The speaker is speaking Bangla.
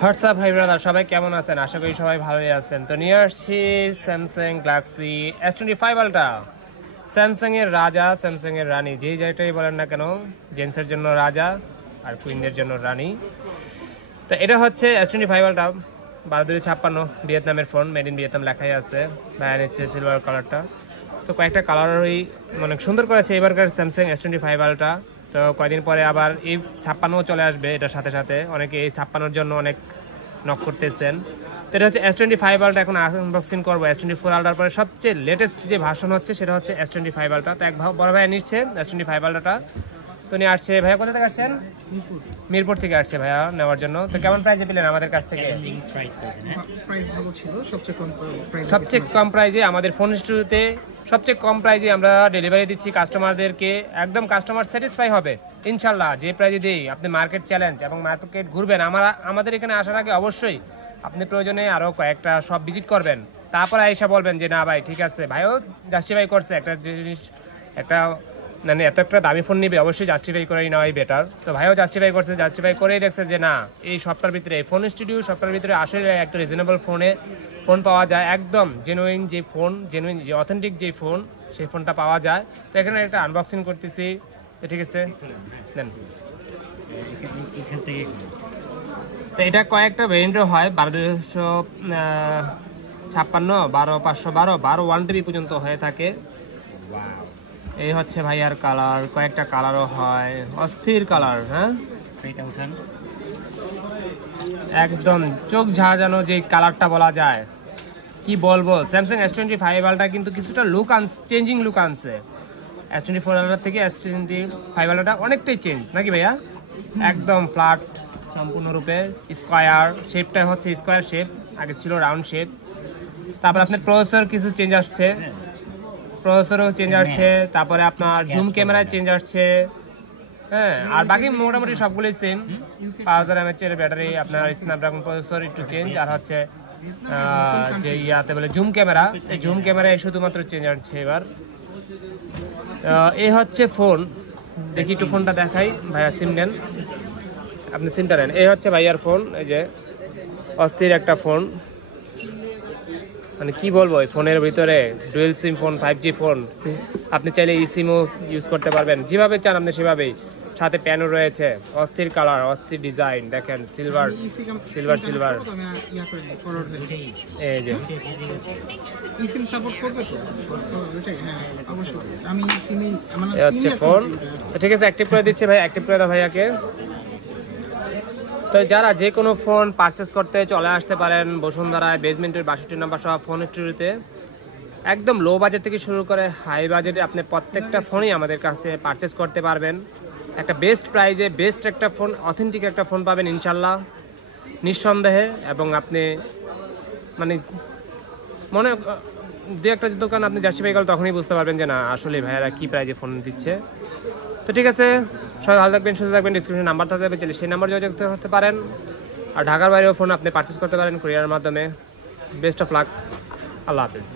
হোয়াটসঅ্যাপ ভাই ব্রাদার, সবাই কেমন আছেন? আশা করি সবাই ভালোই আছেন। তো নিয়ে আসছি Samsung Galaxy S25 ultra. Samsung এর রাজা, স্যামসাং এর রানী, যেই যেটাই বলেন না কেন, জেন্টসের জন্য রাজা আর কুইনদের জন্য রানী। তো এটা হচ্ছে S25 আলট্রা 1256 ভিয়েতনামের ফোন, মেড ইন ভিয়েতনাম লেখাই আছে। ভাইয়া নিচ্ছে সিলভার কালারটা। তো কয়েকটা কালারই অনেক সুন্দর করেছে এবারকার স্যামসাং S25 আলট্রা। তো কয়েকদিন পরে আবার এই 56 চলে আসবে এটার সাথে সাথে। অনেকে এই 56 জন্য অনেক নক করতেছেন। তো এটা হচ্ছে S25 আলট্রা। এখন আনবক্সিং করবো S24 আলট্রার পরে সবচেয়ে লেটেস্ট যে ভার্সন হচ্ছে সেটা হচ্ছে S25 আলট্রা। তো এক বড় ভাইয়া নিচ্ছে S25 আলট্রাটা। তো নিয়ে আসছে ভাইয়া। কোথা থেকে আসছেন? মিরপুর থেকে আসছে ভাইয়া নেওয়ার জন্য। তো কেমন প্রাইসে পেলেন আমাদের কাছ থেকে? সবচেয়ে কম প্রাইসে আমাদের ফোন স্টুডিওতে সবচেয়ে কম প্রাইসে আমরা ডেলিভারি দিচ্ছি কাস্টমারদেরকে। একদম কাস্টমার স্যাটিসফাই হবে ইনশাল্লাহ। যে প্রাইসে দিই, আপনি মার্কেট চ্যালেঞ্জ এবং মার্কেট ঘুরবেন। আমাদের এখানে আসার আগে অবশ্যই আপনি প্রয়োজনে আরও কয়েকটা সব ভিজিট করবেন, তারপর আইসা বলবেন যে না ভাই ঠিক আছে। ভাইও জাস্টিফাই করছে একটা জিনিস, একটা মানে এত একটা দামি ফোন নিবে, অবশ্যই জাস্টিফাই করেই নেওয়াই বেটার। তো ভাইও জাস্টিফাই করছে, জাস্টিফাই করেই দেখছে যে না এই সপ্তাহের ভিতরে, এই ফোন স্টুডিও সপ্তাহের ভিতরে আসলে একটা রিজনেবল ফোন পাওয়া যায়। একদম জেনুইন যে ফোন, জেনুইন যে অথেন্টিক যে ফোন, সেই ফোনটা পাওয়া যায়। তো এখানে একটা আনবক্সিং করতেছি, ঠিক আছে? দেন। তো এটা কয়েকটা ভেরিয়েন্টও হয়, 1256, 12512, 12 1TB পর্যন্ত হয়ে থাকে। এই হচ্ছে ভাইয়ার কালার, কয়েকটা কালারও হয়, অস্থির কালার। হ্যাঁ, একদম চোখ ঝাঁঝানো যে কালারটা বলা যায়, কি বলবো। স্যামসাং S25 আলট্রা কিন্তু কিছুটা চেঞ্জিং লুক আনছে। S24 আলট্রা থেকে S25 আলট্রা অনেকটাই চেঞ্জ, নাকি ভাইয়া? একদম ফ্ল্যাট সম্পূর্ণরূপে, স্কোয়ার শেপটা হচ্ছে স্কোয়ার শেপ, আগে ছিল রাউন্ড শেপ। তারপর আপনার প্রসেসর কিছু চেঞ্জ আসছে, প্রসেসরও চেঞ্জ আসছে। তারপরে আপনার জুম ক্যামেরায় চেঞ্জ আসছে। হ্যাঁ, আর বাকি মোটামুটি সবগুলোই সেম। 5000 mAh এর ব্যাটারি, আপনার স্ন্যাপড্রাগন প্রসেসর একটু চেঞ্জ, আর হচ্ছে যে ইয়াতে বলে জুম ক্যামেরা, এই জুম ক্যামেরায় শুধুমাত্র চেঞ্জ আসছে এবার। এই হচ্ছে ফোন। দেখি একটু ফোনটা দেখাই ভাইয়া। সিম নেন, আপনি সিমটা নেন। এই হচ্ছে ভাইয়ার ফোন, এই যে অস্থির একটা ফোন। মানে কি বলবো, এই ফোনের ভিতরে ডুয়েল সিম ফোন, 5G ফোন। আপনি চাইলে ই সিমও ইউজ করতে পারবেন, যেভাবে চান আপনি সেভাবেই। সাথে প্যানও রয়েছে, অস্থির কালার, অস্থির ডিজাইন। দেখেন সিলভার সিলভার সিলভার। এই যে হচ্ছে ফোন। ঠিক আছে, অ্যাক্টিভ করে দিচ্ছে ভাই, অ্যাক্টিভ করে দাও ভাইয়াকে। তো যারা যে কোনো ফোন পারচেস করতে চলে আসতে পারেন বসুন্ধরায়, বেসমেন্টের 62 নম্বর সহ ফোন স্টুডিওতে। একদম লো বাজেট থেকে শুরু করে হাই বাজেটে আপনি প্রত্যেকটা ফোনই আমাদের কাছে পারচেস করতে পারবেন। একটা বেস্ট প্রাইজে বেস্ট একটা ফোন, অথেন্টিক একটা ফোন পাবেন ইনশাল্লাহ, নিঃসন্দেহে। এবং আপনি মানে মনে দু একটা দোকান আপনি জাস্টিফাই করলে তখনই বুঝতে পারবেন যে না আসলে ভাইয়ারা কি প্রাইজে ফোন দিচ্ছে। তো ঠিক আছে, সবাই ভালো থাকবেন, সুস্থ থাকবেন। ডিসক্রিপশনে নাম্বার থাকতে হবে, চাইলে সেই নাম্বার যোগাযোগ করতে পারেন। আর ঢাকার বাইরেও ফোন আপনি পারচেস করতে পারেন কুরিয়ারের মাধ্যমে। Best of luck, Allah Hafiz.